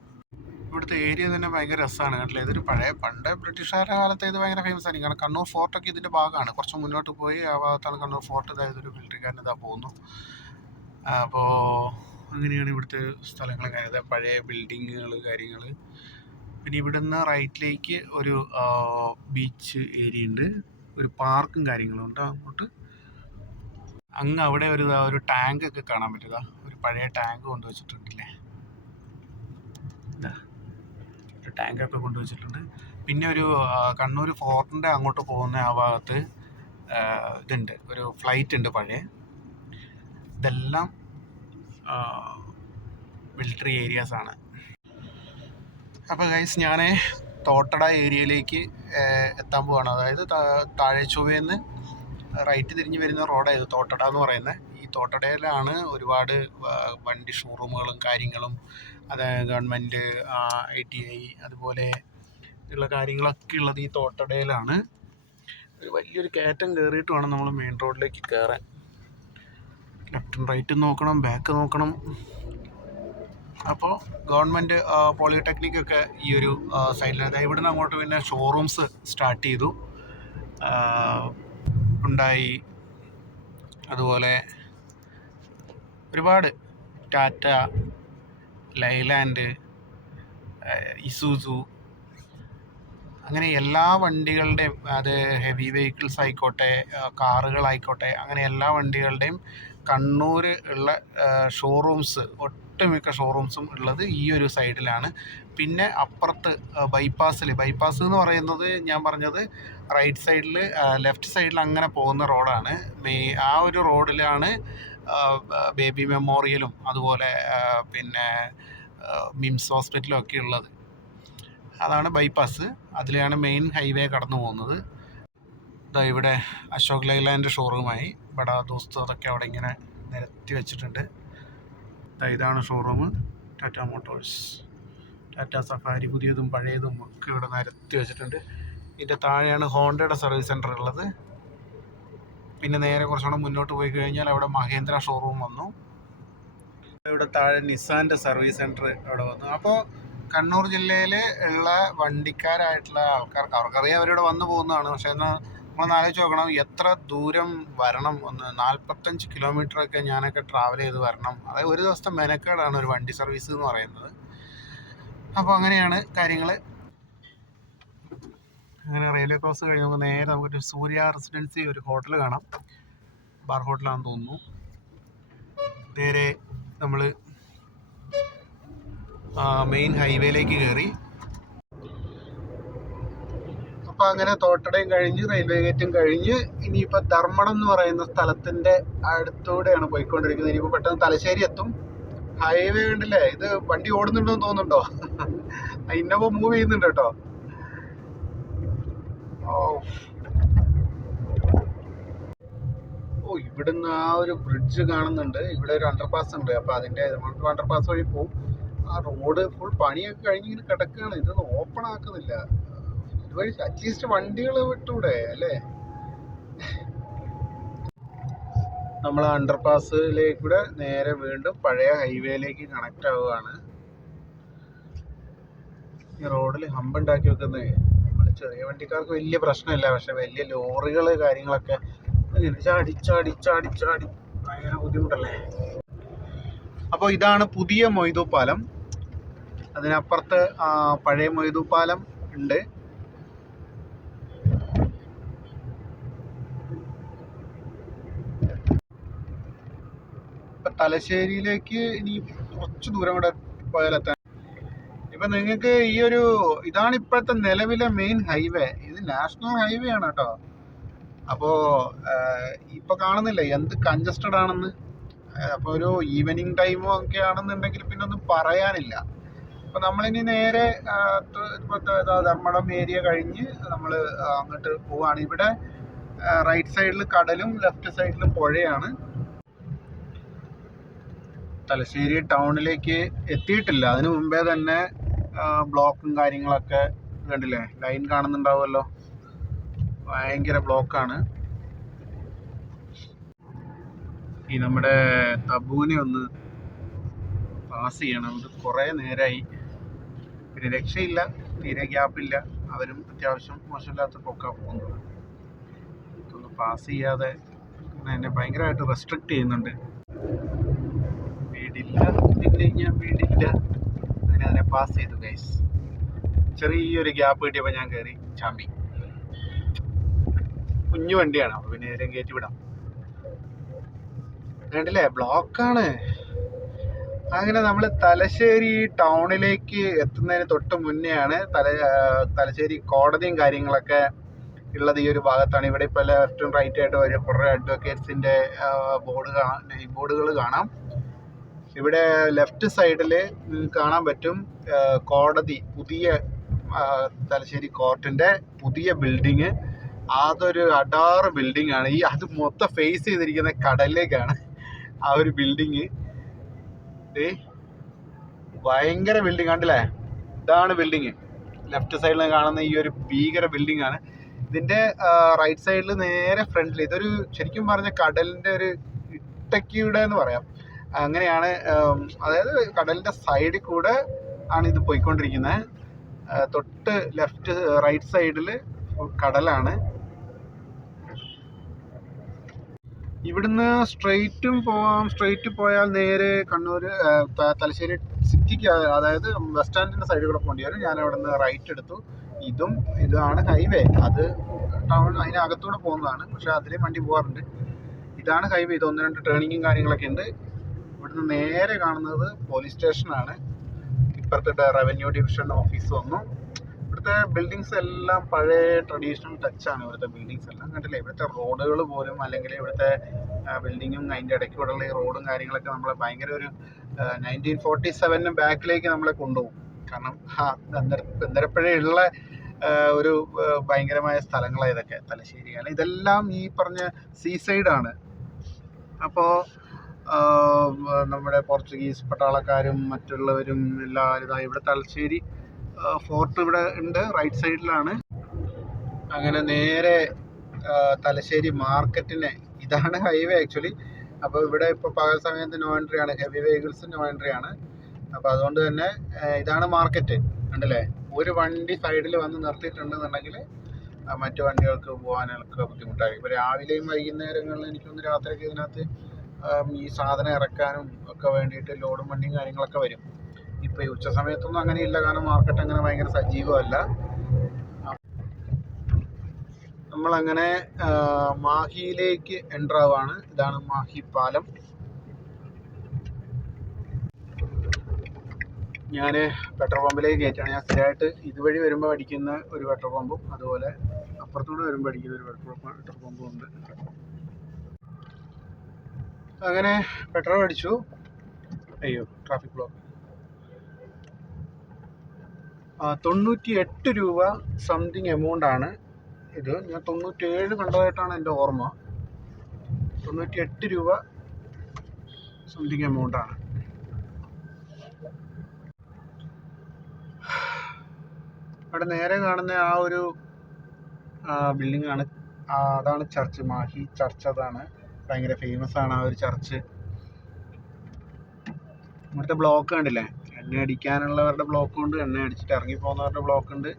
ഇവിടുത്തെ ഏരിയ തന്നെ ഭയങ്കര രസമാണ് കേട്ടില്ല. ഇതൊരു പണ്ട് ബ്രിട്ടീഷുകാരുടെ കാലത്ത് ഇത് ഭയങ്കര ഫേമസ് ആയിരിക്കും. കാരണം കണ്ണൂർ ഫോർട്ടൊക്കെ ഇതിൻ്റെ ഭാഗമാണ്. കുറച്ച് മുന്നോട്ട് പോയി ആ ഭാഗത്താണ് കണ്ണൂർ ഫോർട്ട്. അതായത് ഒരു മിലിറ്ററിക്കാരൻ ഇതാ പോകുന്നു. അപ്പോൾ അങ്ങനെയാണ് ഇവിടുത്തെ സ്ഥലങ്ങൾ. കാര്യങ്ങൾ, പഴയ ബിൽഡിങ്ങുകൾ, കാര്യങ്ങൾ. പിന്നെ ഇവിടുന്ന് റൈറ്റിലേക്ക് ഒരു ബീച്ച് ഏരിയ ഉണ്ട്, ഒരു പാർക്കും കാര്യങ്ങളും ഉണ്ട്. അങ്ങോട്ട് അങ്ങ് അവിടെ ഒരു ടാങ്ക് ഒക്കെ കാണാൻ പറ്റുക. ഒരു പഴയ ടാങ്ക് കൊണ്ടുവച്ചിട്ടുണ്ടല്ലേ, ഒരു ടാങ്കൊക്കെ കൊണ്ടുവച്ചിട്ടുണ്ട്. പിന്നെ ഒരു കണ്ണൂർ ഫോർട്ടിൻ്റെ അങ്ങോട്ട് പോകുന്ന ആ ഭാഗത്ത് ഇതുണ്ട്, ഒരു ഫ്ലൈറ്റ് ഉണ്ട് പഴയ. ഇതെല്ലാം മിലിറ്ററി ഏരിയാസാണ്. അപ്പോൾ ഗൈസ്, ഞാൻ തോട്ടട ഏരിയയിലേക്ക് എത്താൻ പോവാണ്. അതായത് താഴെ ചൊവ്വേന്ന് റൈറ്റ് തിരിഞ്ഞ് വരുന്ന റോഡായത് തോട്ടട എന്ന് പറയുന്നത്. ഈ തോട്ടടയിലാണ് ഒരുപാട് വണ്ടി ഷോറൂമുകളും കാര്യങ്ങളും, അതായത് ഗവൺമെൻറ്, ITI, അതുപോലെ ഉള്ള കാര്യങ്ങളൊക്കെ ഉള്ളത് ഈ തോട്ടടയിലാണ്. ഒരു വലിയൊരു കയറ്റം കയറിയിട്ട് വേണം നമ്മൾ മെയിൻ റോഡിലേക്ക് കയറാൻ. ലെഫ്റ്റും റൈറ്റും നോക്കണം, ബാക്ക് നോക്കണം. അപ്പോൾ ഗവൺമെൻറ് പോളിടെക്നിക്കൊക്കെ ഈ ഒരു സൈഡിൽ, അതായത് ഇവിടുന്ന് അങ്ങോട്ട് പിന്നെ ഷോറൂംസ് സ്റ്റാർട്ട് ചെയ്തു. ഉണ്ടായി, അതുപോലെ ഒരുപാട് ടാറ്റ, ലൈലാൻഡ്, ഇസൂസു, അങ്ങനെ എല്ലാ വണ്ടികളുടെയും, അത് ഹെവി വെഹിക്കിൾസ് ആയിക്കോട്ടെ, കാറുകളായിക്കോട്ടെ, അങ്ങനെ എല്ലാ വണ്ടികളുടെയും കണ്ണൂർ ഉള്ള ഷോറൂംസ്, ഒട്ടുമിക്ക ഷോറൂംസും ഉള്ളത് ഈ ഒരു സൈഡിലാണ്. പിന്നെ അപ്പുറത്ത് ബൈപ്പാസ് എന്ന് പറയുന്നത് ഞാൻ പറഞ്ഞത് റൈറ്റ് സൈഡിൽ, ലെഫ്റ്റ് സൈഡിൽ അങ്ങനെ പോകുന്ന റോഡാണ്. ആ ഒരു റോഡിലാണ് ബേബി മെമ്മോറിയലും അതുപോലെ പിന്നെ മിംസ് ഹോസ്പിറ്റലും ഒക്കെ ഉള്ളത്. അതാണ് ബൈപ്പാസ്. അതിലാണ് മെയിൻ ഹൈവേ കടന്നു പോകുന്നത്. ഇതാ ഇവിടെ അശോക് ലൈലാൻഡ് ഷോറൂമായി, ബഡാ ദോസ്ത്, അതൊക്കെ അവിടെ ഇങ്ങനെ നിരത്തി വെച്ചിട്ടുണ്ട്. ഇതാണ് showroom, Tata Motors, Tata safari, പുതിയതും പഴയതും ഒക്കെ ഇവിടെ നിരത്തി വെച്ചിട്ടുണ്ട്. ഇതിൻ്റെ താഴെയാണ് ഹോണ്ടയുടെ സർവീസ് സെൻറ്റർ ഉള്ളത്. പിന്നെ നേരെ കുറച്ചുകൂടെ മുന്നോട്ട് പോയി കഴിഞ്ഞാൽ അവിടെ മഹേന്ദ്ര ഷോറൂം വന്നു. ഇവിടെ താഴെ നിസാൻ്റെ സർവീസ് സെൻറ്റർ അവിടെ വന്നു. അപ്പോൾ കണ്ണൂർ ജില്ലയിൽ ഉള്ള വണ്ടിക്കാരായിട്ടുള്ള ആൾക്കാർക്ക് അവർക്കറിയാം അവരിവിടെ വന്നു പോകുന്നതാണ്. പക്ഷേ എന്നാൽ നമ്മളൊന്ന് ആലോചിച്ച് നോക്കണം, എത്ര ദൂരം വരണം. 45 കിലോമീറ്ററൊക്കെ ഞാനൊക്കെ ട്രാവൽ ചെയ്ത് വരണം. അതായത് ഒരു ദിവസത്തെ മെനക്കേടാണ് ഒരു വണ്ടി സർവീസ് എന്ന് പറയുന്നത്. അപ്പോൾ അങ്ങനെയാണ് കാര്യങ്ങൾ. അങ്ങനെ റെയിൽവേ ക്രോസ് കഴിഞ്ഞ് നമുക്ക് നേരെ നമുക്കൊരു സൂര്യ റെസിഡൻസി, ഒരു ഹോട്ടൽ കാണാം. ബാർ ഹോട്ടലാണെന്ന് തോന്നുന്നു. നേരെ നമ്മൾ മെയിൻ ഹൈവേയിലേക്ക് കയറി. അപ്പോൾ അങ്ങനെ തോട്ടടയും കഴിഞ്ഞ് റെയിൽവേ ഗേറ്റും കഴിഞ്ഞ് ഇനിയിപ്പോൾ ധർമ്മടം എന്ന് പറയുന്ന സ്ഥലത്തിൻ്റെ അടുത്തൂടെയാണ് പോയിക്കൊണ്ടിരിക്കുന്നത്. ഇനിയിപ്പോൾ പെട്ടെന്ന് തലശ്ശേരി എത്തും. ഹൈവേ കണ്ടില്ലേ, ഇത് വണ്ടി ഓടുന്നുണ്ടോയെന്ന് തോന്നുന്നുണ്ടോ? ഇന്നോവ മൂവ് ചെയ്യുന്നുണ്ട് കേട്ടോ. ഇവിടുന്ന് ആ ഒരു ബ്രിഡ്ജ് കാണുന്നുണ്ട്. ഇവിടെ ഒരു അണ്ടർപാസ് ഉണ്ട്. അപ്പോൾ അതിൻ്റെ അണ്ടർപാസ് വഴി പോകും. ആ റോഡ് ഫുൾ പണിയൊക്കെ കഴിഞ്ഞിങ്ങനെ കിടക്കുകയാണ്. ഇതൊന്നും ഓപ്പൺ ആക്കുന്നില്ല. ഇതുവഴി അറ്റ്ലീസ്റ്റ് വണ്ടികൾ വിട്ടൂടെ അല്ലേ? നമ്മൾ അണ്ടർപാസിലേക്കൂടെ നേരെ വീണ്ടും പഴയ ഹൈവേയിലേക്ക് കണക്റ്റ് ആവുകയാണ്. ഈ റോഡിൽ ഹമ്പ് ഉണ്ടാക്കി വെക്കുന്നത് ചെറിയ വണ്ടിക്കാർക്ക് വലിയ പ്രശ്നമില്ല. പക്ഷെ വലിയ ലോറികൾ കാര്യങ്ങളൊക്കെ ചാടി ഭയങ്കര ബുദ്ധിമുട്ടല്ലേ. അപ്പോൾ ഇതാണ് പുതിയ മൊയ്തു പാലം. അതിനപ്പുറത്ത് പഴയ മൊയ്തു പാലം ഉണ്ട്. ഇപ്പം തലശ്ശേരിയിലേക്ക് ഇനി കുറച്ച് ദൂരം കൂടെ പോയാലെത്താൻ. ഇപ്പം നിങ്ങൾക്ക് ഈ ഒരു ഇതാണ് ഇപ്പോഴത്തെ നിലവിലെ മെയിൻ ഹൈവേ. ഇത് നാഷണൽ ഹൈവേ ആണ് കേട്ടോ. അപ്പോൾ ഇപ്പോൾ കാണുന്നില്ല എന്ത് കൺജസ്റ്റഡ് ആണെന്ന്. അപ്പോൾ ഒരു ഈവനിങ് ടൈമോ ഒക്കെ ആണെന്നുണ്ടെങ്കിൽ പിന്നെ ഒന്നും പറയാനില്ല. അപ്പോൾ നമ്മളിനി നേരെ ധർമ്മടം ഏരിയ കഴിഞ്ഞ് നമ്മൾ അങ്ങോട്ട് പോവാണ്. ഇവിടെ റൈറ്റ് സൈഡിൽ കടലും ലെഫ്റ്റ് സൈഡിൽ പുഴയാണ്. തലശ്ശേരി ടൗണിലേക്ക് എത്തിയിട്ടില്ല. അതിന് മുമ്പേ തന്നെ ബ്ലോക്കും കാര്യങ്ങളൊക്കെ കണ്ടില്ലേ, ലൈൻ കാണുന്നുണ്ടാവുമല്ലോ, ഭയങ്കര ബ്ലോക്കാണ്. ഈ നമ്മുടെ തബൂനെ ഒന്ന് പാസ് ചെയ്യണം. ഇത് കുറേ നേരമായി, പിന്നെ രക്ഷയില്ല, തീരെ ഗ്യാപ്പില്ല. അവരും അത്യാവശ്യം മോശമില്ലാത്ത പോക്കാണ് പോകുന്നത്. ഇതൊന്ന് പാസ് ചെയ്യാതെ എന്നെ ഭയങ്കരമായിട്ട് റെസ്ട്രിക്റ്റ് ചെയ്യുന്നുണ്ട്. വീടില്ല, പിന്നെ ഞാൻ വീടില്ല, അങ്ങനെ അതിനെ പാസ് ചെയ്തു ഗൈസ്. ചെറിയൊരു ഗ്യാപ്പ് കിട്ടിയപ്പോൾ ഞാൻ കയറി ചാമ്പി. കുഞ്ഞു വണ്ടിയാണ്, അപ്പോൾ പിന്നെ നേരം കയറ്റി വിടാം. കണ്ടില്ലേ, ബ്ലോക്കാണ്. അങ്ങനെ നമ്മൾ തലശ്ശേരി ടൗണിലേക്ക് എത്തുന്നതിന് തൊട്ട് മുന്നെയാണ് തലശ്ശേരി കോടതിയും കാര്യങ്ങളൊക്കെ ഉള്ളത് ഈ ഒരു ഭാഗത്താണ്. ഇവിടെ ഇപ്പോൾ ലെഫ്റ്റും റൈറ്റ് ആയിട്ട് വരും കുറേ അഡ്വക്കേറ്റ്സിൻ്റെ ബോർഡുകൾ കാണാം. ഇവിടെ ലെഫ്റ്റ് സൈഡിൽ കാണാൻ പറ്റും കോടതി, പുതിയ തലശ്ശേരി കോർട്ടിൻ്റെ പുതിയ ബിൽഡിങ്. അതൊരു അടാറ് ബിൽഡിംഗ് ആണ്. അത് മൊത്തം ഫേസ് ചെയ്തിരിക്കുന്ന കടലിലേക്കാണ് ആ ഒരു ബിൽഡിങ്. ഭയങ്കര ബിൽഡിംഗ് കണ്ടില്ലേ, ഇതാണ് ബിൽഡിങ്. ലെഫ്റ്റ് സൈഡിൽ കാണുന്ന ഈ ഒരു ഭീകര ബിൽഡിംഗ് ആണ്. ഇതിൻ്റെ റൈറ്റ് സൈഡിൽ നേരെ ഫ്രണ്ടിൽ ഇതൊരു ശരിക്കും പറഞ്ഞ കടലിൻ്റെ ഒരു ഇട്ടക്കിയുടെ എന്ന് പറയാം, അങ്ങനെയാണ്. അതായത് കടലിൻ്റെ സൈഡിൽ കൂടെ ആണ് ഇത് പോയിക്കൊണ്ടിരിക്കുന്നത്. തൊട്ട് ലെഫ്റ്റ് റൈറ്റ് സൈഡിൽ കടലാണ്. ഇവിടുന്ന് സ്ട്രെയിറ്റ് പോയാൽ നേരെ കണ്ണൂർ തലശ്ശേരി സിറ്റിക്ക്, അതായത് ബസ് സ്റ്റാൻഡിൻ്റെ സൈഡിൽ കൂടെ പോകേണ്ടി വരും. ഞാൻ അവിടെ നിന്ന് റൈറ്റ് എടുത്തു. ഇതാണ് ഹൈവേ. അത് ടൗൺ അതിനകത്തൂടെ പോകുന്നതാണ്, പക്ഷെ അതിലേ വണ്ടി പോകാറുണ്ട്. ഇതാണ് ഹൈവേ. ഇത് 1-2 ടേണിങ്ങും കാര്യങ്ങളൊക്കെ ഉണ്ട്. ഇവിടുന്ന് നേരെ കാണുന്നത് പോലീസ് സ്റ്റേഷനാണ്. ഇപ്പുറത്തെ റവന്യൂ ഡിവിഷൻ ഓഫീസ് വന്നു. ഇവിടുത്തെ ബിൽഡിങ്സ് എല്ലാം പഴയ ട്രഡീഷണൽ ടച്ചാണ്. ഇവിടുത്തെ ബിൽഡിങ്സ് എല്ലാം കണ്ടില്ലേ. ഇവിടുത്തെ റോഡുകൾ പോലും, അല്ലെങ്കിൽ ഇവിടുത്തെ ബിൽഡിങ്ങും അതിൻ്റെ ഇടയ്ക്കൂടെയുള്ള ഈ റോഡും കാര്യങ്ങളൊക്കെ നമ്മളെ ഭയങ്കര ഒരു 1947 ബാക്കിലേക്ക് നമ്മളെ കൊണ്ടുപോകും. കാരണം ബന്ദരപ്പുഴയുള്ള ഒരു ഭയങ്കരമായ സ്ഥലങ്ങളാണ് ഇതൊക്കെ, തലശ്ശേരി. അല്ലെങ്കിൽ ഇതെല്ലാം ഈ പറഞ്ഞ സീ സൈഡാണ്. അപ്പോൾ നമ്മുടെ പോർച്ചുഗീസ് പട്ടാളക്കാരും മറ്റുള്ളവരും എല്ലാവരും ഇവിടെ തലശ്ശേരി ഫോർട്ട് ഇവിടെ ഉണ്ട്, റൈറ്റ് സൈഡിലാണ്. അങ്ങനെ നേരെ തലശ്ശേരി മാർക്കറ്റിന്, ഇതാണ് ഹൈവേ ആക്ച്വലി. അപ്പോൾ ഇവിടെ ഇപ്പോൾ പകൽ സമയത്ത് നോ എൻട്രി ആണ്, ഹെവി വെഹിക്കിൾസ് നോ എൻട്രി ആണ്. അപ്പോൾ അതുകൊണ്ട് തന്നെ ഇതാണ് മാർക്കറ്റ്. കണ്ടില്ലേ, ഒരു വണ്ടി സൈഡിൽ വന്ന് നിർത്തിയിട്ടുണ്ടെന്നുണ്ടെങ്കിൽ മറ്റു വണ്ടികൾക്ക് പോകാനൊക്കെ ബുദ്ധിമുട്ടായി. ഇപ്പോൾ രാവിലെയും വൈകുന്നേരങ്ങളിൽ എനിക്കൊന്ന് രാത്രിയൊക്കെ ഇതിനകത്ത് ഈ സാധനം ഇറക്കാനും ഒക്കെ വേണ്ടിയിട്ട് ലോഡും വണ്ടിയും കാര്യങ്ങളൊക്കെ വരും. ഇപ്പോൾ ഈ ഉച്ച സമയത്തൊന്നും അങ്ങനെയില്ല, കാരണം മാർക്കറ്റ് അങ്ങനെ ഭയങ്കര സജീവമല്ല. നമ്മളങ്ങനെ മാഹിയിലേക്ക് എൻ്റർ ആവുകയാണ്. ഇതാണ് മാഹി പാലം. ഞാൻ പെട്രോൾ പമ്പിലേക്ക് കയറ്റാണ്. ഞാൻ സ്ഥിരമായിട്ട് ഇതുവഴി വരുമ്പോൾ അടിക്കുന്ന ഒരു പെട്രോൾ പമ്പും അതുപോലെ അപ്പുറത്തൂടെ വരുമ്പോൾ അടിക്കുന്ന ഒരു പെട്രോൾ പമ്പും ഉണ്ട്. അങ്ങനെ പെട്രോൾ അടിച്ചു. അയ്യോ, ട്രാഫിക് ബ്ലോക്ക്. 98 രൂപ സംതിങ് എമൗണ്ട് ആണ് ഇത്. ഞാൻ 97 കണ്ടതായിട്ടാണ് എൻ്റെ ഓർമ്മ. 98 രൂപ സംതിങ് എമൗണ്ട് ആണ്. അവിടെ നേരെ കാണുന്ന ആ ഒരു ബിൽഡിംഗ് ആണ്, അതാണ് ചർച്ച്, മാഹി ചർച്ച്. അതാണ് ഭയങ്കര ഫേമസ് ആണ് ആ ഒരു ചർച്ച്. ഇവിടുത്തെ ബ്ലോക്ക് കണ്ടില്ലേ, എണ്ണ അടിക്കാനുള്ളവരുടെ ബ്ലോക്ക് ഉണ്ട്, എണ്ണ അടിച്ചിട്ട് ഇറങ്ങി പോകുന്നവരുടെ ബ്ലോക്ക് ഉണ്ട്.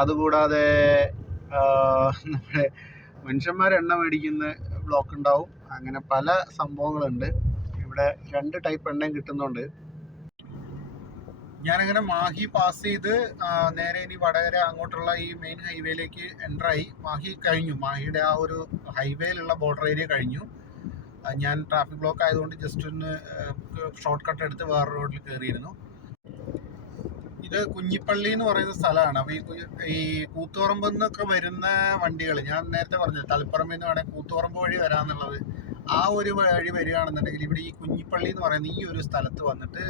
അതുകൂടാതെ നമ്മുടെ മനുഷ്യന്മാർ എണ്ണ മേടിക്കുന്ന ബ്ലോക്ക് ഉണ്ടാവും. അങ്ങനെ പല സംഭവങ്ങളുണ്ട് ഇവിടെ. 2 ടൈപ്പ് എണ്ണയും കിട്ടുന്നുണ്ട്. ഞാനങ്ങനെ മാഹി പാസ് ചെയ്ത് നേരെ ഇനി വടകര അങ്ങോട്ടുള്ള ഈ മെയിൻ ഹൈവേയിലേക്ക് എൻ്ററായി. മാഹി കഴിഞ്ഞു, മാഹിയുടെ ആ ഒരു ഹൈവേയിലുള്ള ബോർഡർ ഏരിയ കഴിഞ്ഞു. ഞാൻ ട്രാഫിക് ബ്ലോക്ക് ആയതുകൊണ്ട് ജസ്റ്റ് ഒന്ന് ഷോർട്ട് കട്ട് എടുത്ത് വേറെ റോഡിൽ കയറിയിരുന്നു. ഇത് കുഞ്ഞിപ്പള്ളി എന്ന് പറയുന്ന സ്ഥലമാണ്. അപ്പോൾ ഈ കൂത്തുപറമ്പിൽ നിന്നൊക്കെ വരുന്ന വണ്ടികൾ, ഞാൻ നേരത്തെ പറഞ്ഞത് തളിപ്പറമ്പിൽ നിന്ന് വേണമെങ്കിൽ കൂത്തുപറമ്പ് വഴി വരാമെന്നുള്ളത്, ആ ഒരു വഴി വരികയാണെന്നുണ്ടെങ്കിൽ ഇവിടെ ഈ കുഞ്ഞിപ്പള്ളി എന്ന് പറയുന്ന ഈ ഒരു സ്ഥലത്ത് വന്നിട്ട്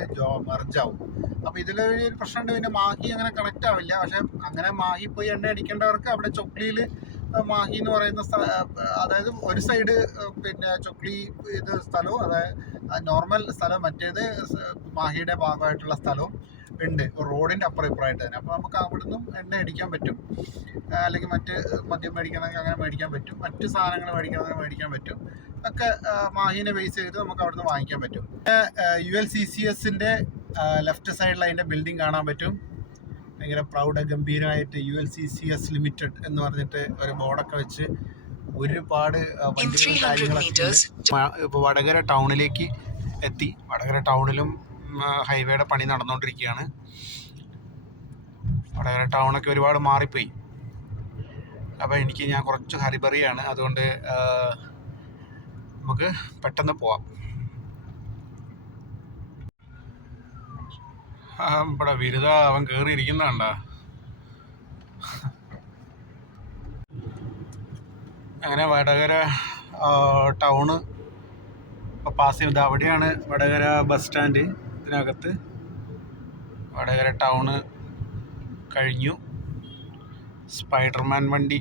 മെർജാവും. അപ്പോൾ ഇതിലൊരു പ്രശ്നമുണ്ട്, പിന്നെ മാഹി അങ്ങനെ കണക്റ്റ് ആവില്ല. പക്ഷെ അങ്ങനെ മാഹി പോയി എണ്ണ അടിക്കേണ്ടവർക്ക് അവിടെ ചൊക്ലിയിൽ മാഹി എന്ന് പറയുന്ന അതായത് ഒരു സൈഡ് പിന്നെ ചൊക്ലി ഇത് സ്ഥലവും, അതായത് നോർമൽ സ്ഥലം, മറ്റേത് മാഹിയുടെ ഭാഗമായിട്ടുള്ള സ്ഥലവും ഉണ്ട്, റോഡിൻ്റെ അപ്പുറം ഇപ്പുറമായിട്ട് തന്നെ. അപ്പോൾ നമുക്ക് അവിടെ നിന്നും എണ്ണ അടിക്കാൻ പറ്റും, അല്ലെങ്കിൽ മറ്റ് മദ്യം മേടിക്കണമെങ്കിൽ അങ്ങനെ മേടിക്കാൻ പറ്റും, മറ്റ് സാധനങ്ങൾ മേടിക്കണമെങ്കിൽ മേടിക്കാൻ പറ്റും ഒക്കെ. മാഹിനെ ബേസ് ചെയ്ത് നമുക്ക് അവിടെ നിന്ന് വാങ്ങിക്കാൻ പറ്റും. ULCCSൻ്റെ ലെഫ്റ്റ് സൈഡിൽ അതിൻ്റെ ബിൽഡിംഗ് കാണാൻ പറ്റും. ഭയങ്കര ഗംഭീരമായിട്ട് ULCCS ലിമിറ്റഡ് എന്ന് പറഞ്ഞിട്ട് ഒരു ബോർഡൊക്കെ വെച്ച് ഒരുപാട് വണ്ടികളും കാര്യങ്ങളൊക്കെ. ഇപ്പോൾ വടകര ടൗണിലേക്ക് എത്തി. വടകര ടൗണിലും ഹൈവേയുടെ പണി നടന്നുകൊണ്ടിരിക്കുകയാണ്. വടകര ടൗണൊക്കെ ഒരുപാട് മാറിപ്പോയി. അപ്പോൾ ഞാൻ കുറച്ച് ഹരിബറിയാണ്, അതുകൊണ്ട് നമുക്ക് പെട്ടെന്ന് പോവാം. ഇവിടെ വിരുദ അവൻ കയറിയിരിക്കുന്ന കണ്ട. അങ്ങനെ വടകര ടൗണ് ഇപ്പോൾ പാസ് ചെയ്ത്, അവിടെയാണ് വടകര ബസ് സ്റ്റാൻഡ്. ഇതിനകത്ത് വടകര ടൗണ് കഴിഞ്ഞു. സ്പൈഡർമാൻ വണ്ടി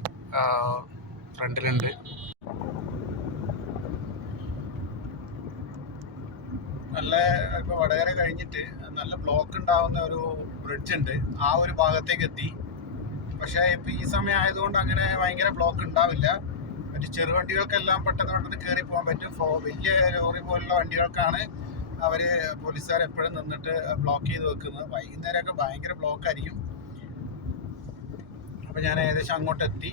ഫ്രണ്ടിലുണ്ട്. നല്ല ഇപ്പോൾ വടകര കഴിഞ്ഞിട്ട് നല്ല ബ്ലോക്ക് ഉണ്ടാകുന്ന ഒരു ബ്രിഡ്ജ് ഉണ്ട്, ആ ഒരു ഭാഗത്തേക്ക് എത്തി. പക്ഷേ ഇപ്പോൾ ഈ സമയം ആയതുകൊണ്ട് അങ്ങനെ ഭയങ്കര ബ്ലോക്ക് ഉണ്ടാവില്ല. മറ്റ് ചെറുവണ്ടികൾക്കെല്ലാം പെട്ടെന്ന് കയറി പോകാൻ പറ്റും. വലിയ ലോറി പോലുള്ള വണ്ടികൾക്കാണ് അവർ പോലീസുകാർ എപ്പോഴും നിന്നിട്ട് ബ്ലോക്ക് ചെയ്ത് വെക്കുന്നത്. വൈകുന്നേരമൊക്കെ ഭയങ്കര ബ്ലോക്കായിരിക്കും. അപ്പോൾ ഞാൻ ഏകദേശം അങ്ങോട്ടെത്തി.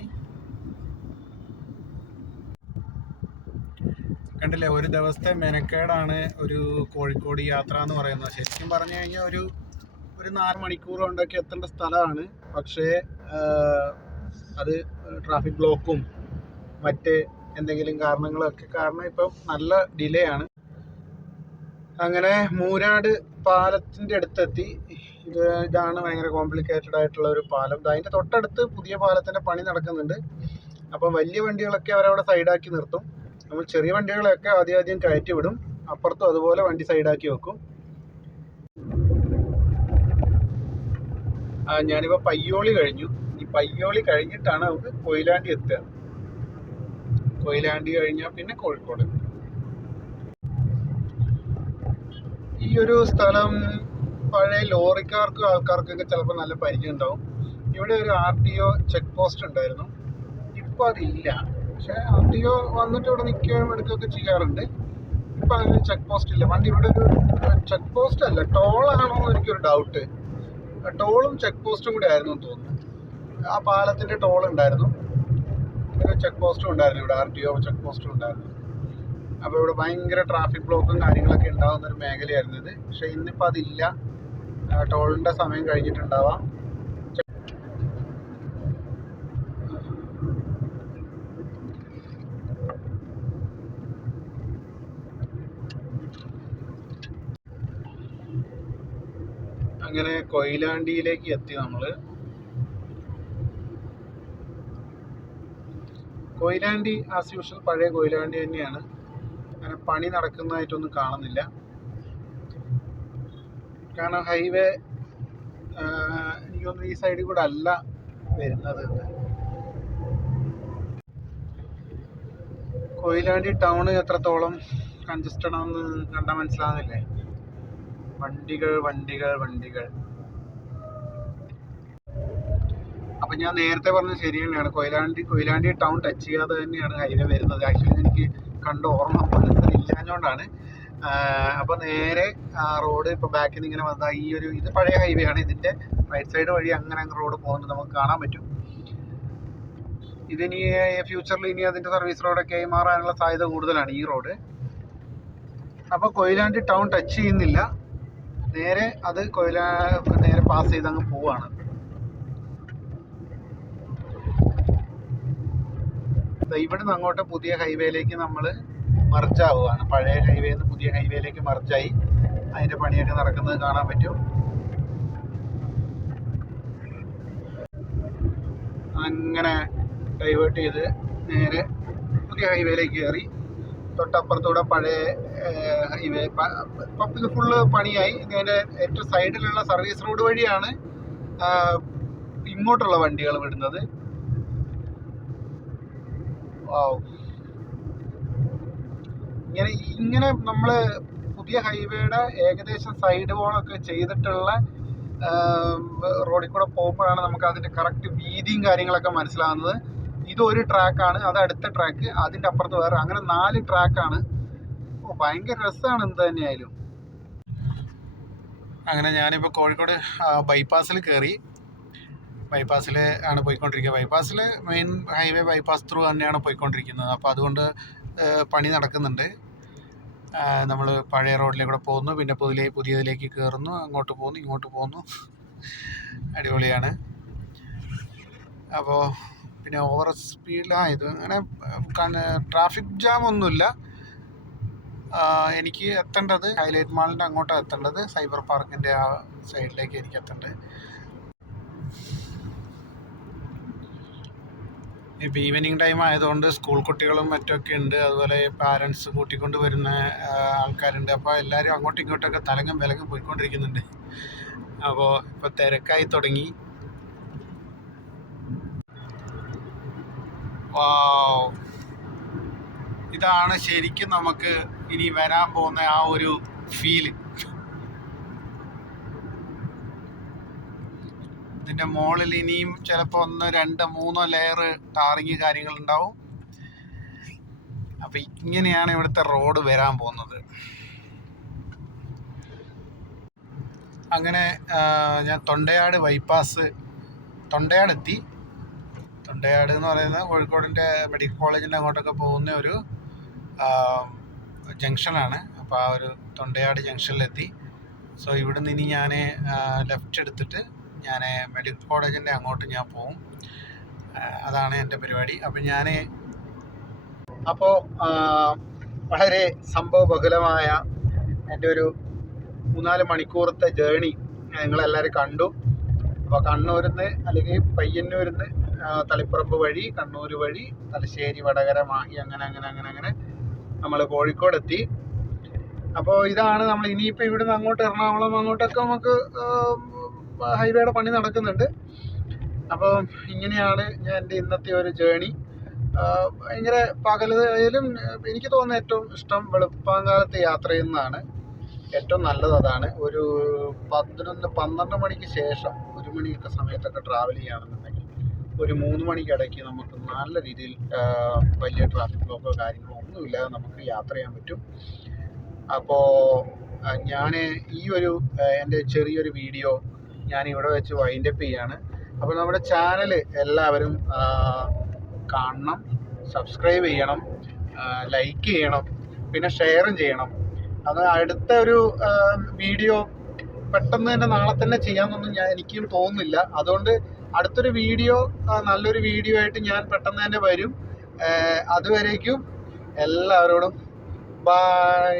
കണ്ടില്ലേ, ഒരു ദിവസത്തെ മെനക്കേടാണ് ഒരു കോഴിക്കോട് യാത്ര എന്ന് പറയുന്നത്. ശരിക്കും പറഞ്ഞു കഴിഞ്ഞാൽ ഒരു 4 മണിക്കൂർ കൊണ്ടൊക്കെ എത്തേണ്ട സ്ഥലമാണ്. പക്ഷേ അത് ട്രാഫിക് ബ്ലോക്കും മറ്റ് എന്തെങ്കിലും കാരണങ്ങളൊക്കെ കാരണം ഇപ്പം നല്ല ഡിലേ ആണ്. അങ്ങനെ മൂരാട് പാലത്തിൻ്റെ അടുത്തെത്തി. ഇതാണ് ഭയങ്കര കോംപ്ലിക്കേറ്റഡ് ആയിട്ടുള്ള ഒരു പാലം. അതിൻ്റെ തൊട്ടടുത്ത് പുതിയ പാലത്തിൻ്റെ പണി നടക്കുന്നുണ്ട്. അപ്പം വലിയ വണ്ടികളൊക്കെ അവരവിടെ സൈഡാക്കി നിർത്തും. നമ്മൾ ചെറിയ വണ്ടികളൊക്കെ ആദ്യം കയറ്റി വിടും. അപ്പുറത്തും അതുപോലെ വണ്ടി സൈഡാക്കി വെക്കും. ഞാനിപ്പോൾ പയ്യോളി കഴിഞ്ഞു. ഈ പയ്യോളി കഴിഞ്ഞിട്ടാണ് നമുക്ക് കൊയിലാണ്ടി എത്തുക. കൊയിലാണ്ടി കഴിഞ്ഞാൽ പിന്നെ കോഴിക്കോട്. ഈ ഒരു സ്ഥലം പഴയ ലോറിക്കാർക്കും ആൾക്കാർക്കൊക്കെ ചിലപ്പോൾ നല്ല പരിചയം ഉണ്ടാവും. ഇവിടെ ഒരു RTO ചെക്ക് പോസ്റ്റ് ഉണ്ടായിരുന്നു. ഇപ്പോൾ അതില്ല. പക്ഷേ RTO വന്നിട്ട് ഇവിടെ നിൽക്കുകയും എടുക്കുകയൊക്കെ ചെയ്യാറുണ്ട്. ഇപ്പം അങ്ങനെ ചെക്ക് പോസ്റ്റ് ഇല്ല. വണ്ടി ഇവിടെ ഒരു ചെക്ക് പോസ്റ്റ് അല്ല, ടോളാണോ എന്ന് എനിക്കൊരു ഡൗട്ട്. ടോളും ചെക്ക് പോസ്റ്റും കൂടി ആയിരുന്നു എന്ന് തോന്നുന്നു. ആ പാലത്തിൻ്റെ ടോൾ ഉണ്ടായിരുന്നു, ഒരു ചെക്ക് പോസ്റ്റും ഉണ്ടായിരുന്നു. ഇവിടെ RTO ചെക്ക് പോസ്റ്റും ഉണ്ടായിരുന്നു. അപ്പോൾ ഇവിടെ ഭയങ്കര ട്രാഫിക് ബ്ലോക്കും കാര്യങ്ങളൊക്കെ ഉണ്ടാകുന്ന ഒരു മേഖലയായിരുന്നു ഇത്. പക്ഷേ ഇന്നിപ്പോൾ അതില്ല. ടോളിൻ്റെ സമയം കഴിഞ്ഞിട്ടുണ്ടാവാം. അങ്ങനെ കൊയിലാണ്ടിയിലേക്ക് എത്തി നമ്മൾ. കൊയിലാണ്ടി ആസ് യൂഷ്വൽ പഴയ കൊയിലാണ്ടി തന്നെയാണ്. അങ്ങനെ പണി നടക്കുന്നതായിട്ടൊന്നും കാണുന്നില്ല. കാരണം ഹൈവേ എനിക്കൊന്നും ഈ സൈഡിൽ കൂടെ അല്ല വരുന്നത്. കൊയിലാണ്ടി ടൗൺ എത്രത്തോളം കൺജസ്റ്റഡ് ആണെന്ന് കണ്ടാൽ മനസ്സിലാകുന്നില്ലേ. വണ്ടികൾ. അപ്പം ഞാൻ നേരത്തെ പറഞ്ഞത് ശരി തന്നെയാണ്. കൊയിലാണ്ടി ടൗൺ ടച്ച് ചെയ്യാതെ തന്നെയാണ് ഹൈവേ വരുന്നത്. ആക്ച്വലി എനിക്ക് കണ്ട ഓർമ്മ മനസ്സിലില്ലാഞ്ഞുകൊണ്ടാണ്. അപ്പോൾ നേരെ റോഡ് ഇപ്പോൾ ബാക്കിൽ നിന്ന് ഇങ്ങനെ വന്നാൽ ഇത് പഴയ ഹൈവേ ആണ്. ഇതിൻ്റെ റൈറ്റ് സൈഡ് വഴി അങ്ങനെ റോഡ് പോകുന്നത് നമുക്ക് കാണാൻ പറ്റും. ഇതിനി ഫ്യൂച്ചറിൽ ഇനി അതിൻ്റെ സർവീസ് റോഡൊക്കെ ആയി മാറാനുള്ള സാധ്യത കൂടുതലാണ് ഈ റോഡ്. അപ്പോൾ കൊയിലാണ്ടി ടൗൺ ടച്ച് ചെയ്യുന്നില്ല, നേരെ അത് നേരെ പാസ് ചെയ്ത് അങ്ങ് പോവാണ്. ഇവിടുന്ന് അങ്ങോട്ട് പുതിയ ഹൈവേയിലേക്ക് നമ്മൾ മർജാവുകയാണ്. പഴയ ഹൈവേയിൽ നിന്ന് പുതിയ ഹൈവേയിലേക്ക് മർജായി. അതിൻ്റെ പണിയൊക്കെ നടക്കുന്നത് കാണാൻ പറ്റും. അങ്ങനെ ഡൈവേർട്ട് ചെയ്ത് നേരെ പുതിയ ഹൈവേയിലേക്ക് കയറി. തൊട്ടപ്പുറത്തൂടെ പഴയ ഹൈവേ. ഇപ്പം ഇത് ഫുള്ള് പണിയായി. ഇതിൻ്റെ ഏറ്റവും സൈഡിലുള്ള സർവീസ് റോഡ് വഴിയാണ് ഇങ്ങോട്ടുള്ള വണ്ടികൾ വിടുന്നത്. ഇങ്ങനെ നമ്മൾ പുതിയ ഹൈവേയുടെ ഏകദേശം സൈഡ് വോളൊക്കെ ചെയ്തിട്ടുള്ള റോഡിൽ കൂടെ പോകുമ്പോഴാണ് നമുക്ക് അതിൻ്റെ കറക്റ്റ് വീതിയും കാര്യങ്ങളൊക്കെ മനസ്സിലാകുന്നത്. ഇതൊരു ട്രാക്കാണ്, അത് അടുത്ത ട്രാക്ക്, അതിൻ്റെ അപ്പുറത്ത് വേറെ, അങ്ങനെ 4 ട്രാക്കാണ്. ഭയങ്കര രസമാണ് എന്ത് തന്നെയായാലും. അങ്ങനെ ഞാനിപ്പോൾ കോഴിക്കോട് ബൈപ്പാസിൽ കയറി. ബൈപ്പാസിൽ ആണ് പോയിക്കൊണ്ടിരിക്കുക. ബൈപ്പാസിൽ മെയിൻ ഹൈവേ ബൈപ്പാസ് ത്രൂ തന്നെയാണ് പോയിക്കൊണ്ടിരിക്കുന്നത്. അപ്പോൾ അതുകൊണ്ട് പണി നടക്കുന്നുണ്ട്. നമ്മൾ പഴയ റോഡിലേക്കൂടെ പോകുന്നു, പിന്നെ പുതിയതിലേക്ക് കയറുന്നു, അങ്ങോട്ട് പോകുന്നു, ഇങ്ങോട്ട് പോകുന്നു. അടിപൊളിയാണ്. അപ്പോൾ പിന്നെ ഓവർ സ്പീഡിലായത് അങ്ങനെ ട്രാഫിക് ജാം ഒന്നുമില്ല. എനിക്ക് എത്തേണ്ടത് ഹൈലൈറ്റ് മാളിൻ്റെ അങ്ങോട്ടാണ് എത്തേണ്ടത്. സൈബർ പാർക്കിൻ്റെ ആ സൈഡിലേക്ക് എനിക്ക് എത്തേണ്ടത്. ഇപ്പോൾ ഈവനിങ് ടൈം ആയതുകൊണ്ട് സ്കൂൾ കുട്ടികളും മറ്റൊക്കെ ഉണ്ട്. അതുപോലെ പാരൻസ് കൂട്ടിക്കൊണ്ട് വരുന്ന ആൾക്കാരുണ്ട്. അപ്പോൾ എല്ലാവരും അങ്ങോട്ടും ഇങ്ങോട്ടൊക്കെ തലങ്ങും വിലങ്ങും പോയിക്കൊണ്ടിരിക്കുന്നുണ്ട്. അപ്പോൾ ഇപ്പോൾ തിരക്കായി തുടങ്ങി. ഇതാണ് ശരിക്കും നമുക്ക് ഇനി വരാൻ പോകുന്ന ആ ഒരു ഫീല്. ഇതിൻ്റെ മുകളിൽ ഇനിയും ചിലപ്പോൾ 1, 2, 3 ലെയർ ടാറിങ് കാര്യങ്ങളുണ്ടാവും. അപ്പം ഇങ്ങനെയാണ് ഇവിടുത്തെ റോഡ് വരാൻ പോകുന്നത്. അങ്ങനെ ഞാൻ തൊണ്ടയാട് ബൈപ്പാസ്, തൊണ്ടയാടെത്തി. തൊണ്ടയാട് എന്ന് പറയുന്നത് കോഴിക്കോടിൻ്റെ മെഡിക്കൽ കോളേജിൻ്റെ അങ്ങോട്ടൊക്കെ പോകുന്ന ഒരു ജംഗ്ഷനാണ്. അപ്പോൾ ആ ഒരു തൊണ്ടയാട് ജംഗ്ഷനിലെത്തി. സോ ഇവിടുന്ന് ഇനി ഞാൻ ലെഫ്റ്റ് എടുത്തിട്ട് ഞാൻ മെഡിക്കൽ കോളേജിൻ്റെ അങ്ങോട്ട് ഞാൻ പോവും. അതാണ് എൻ്റെ പരിപാടി. അപ്പോൾ വളരെ സംഭവബഹുലമായ എൻ്റെ ഒരു 3-4 മണിക്കൂറത്തെ ജേണി നിങ്ങളെല്ലാവരും കണ്ടു. അപ്പോൾ കണ്ണൂരിൽ നിന്ന് അല്ലെങ്കിൽ പയ്യന്നൂരിൽ നിന്ന് തളിപ്പറമ്പ് വഴി, കണ്ണൂർ വഴി, തലശ്ശേരി, വടകര, മാഹി, അങ്ങനെ നമ്മൾ കോഴിക്കോടെത്തി. അപ്പോൾ ഇതാണ് നമ്മൾ ഇനിയിപ്പോൾ ഇവിടുന്ന് അങ്ങോട്ട് എറണാകുളം അങ്ങോട്ടൊക്കെ നമുക്ക് ഹൈവേയുടെ പണി നടക്കുന്നുണ്ട്. അപ്പോൾ ഇങ്ങനെയാണ് ഞാൻ എൻ്റെ ഇന്നത്തെ ഒരു ജേണി. ഭയങ്കര പകലായാലും എനിക്ക് തോന്നുന്ന ഏറ്റവും ഇഷ്ടം വെളുപ്പാങ്കാലത്ത് യാത്ര ചെയ്യുന്നതാണ്. ഏറ്റവും നല്ലത് അതാണ്. ഒരു 11-12 മണിക്ക് ശേഷം, 1 മണിയൊക്കെ സമയത്തൊക്കെ ട്രാവൽ ചെയ്യുകയാണെന്നുണ്ടെങ്കിൽ ഒരു 3 മണിക്കിടയ്ക്ക് നമുക്ക് നല്ല രീതിയിൽ വലിയ ട്രാഫിക് ബ്ലോക്കോ കാര്യങ്ങളോ ഒന്നുമില്ലാതെ നമുക്ക് യാത്ര ചെയ്യാൻ പറ്റും. അപ്പോൾ ഞാൻ ഈ ഒരു എൻ്റെ ചെറിയൊരു വീഡിയോ ഞാനിവിടെ വെച്ച് വൈൻഡപ്പ് ചെയ്യാണ്. അപ്പോൾ നമ്മുടെ ചാനൽ എല്ലാവരും കാണണം, സബ്സ്ക്രൈബ് ചെയ്യണം, ലൈക്ക് ചെയ്യണം, പിന്നെ ഷെയറും ചെയ്യണം. അത് അടുത്ത ഒരു വീഡിയോ പെട്ടെന്ന് തന്നെ നാളെ തന്നെ ചെയ്യാമെന്നൊന്നും എനിക്കും തോന്നുന്നില്ല. അതുകൊണ്ട് അടുത്തൊരു വീഡിയോ, നല്ലൊരു വീഡിയോ ആയിട്ട് ഞാൻ പെട്ടെന്ന് തന്നെ വരും. അതുവരേക്കും എല്ലാവരോടും ബൈ.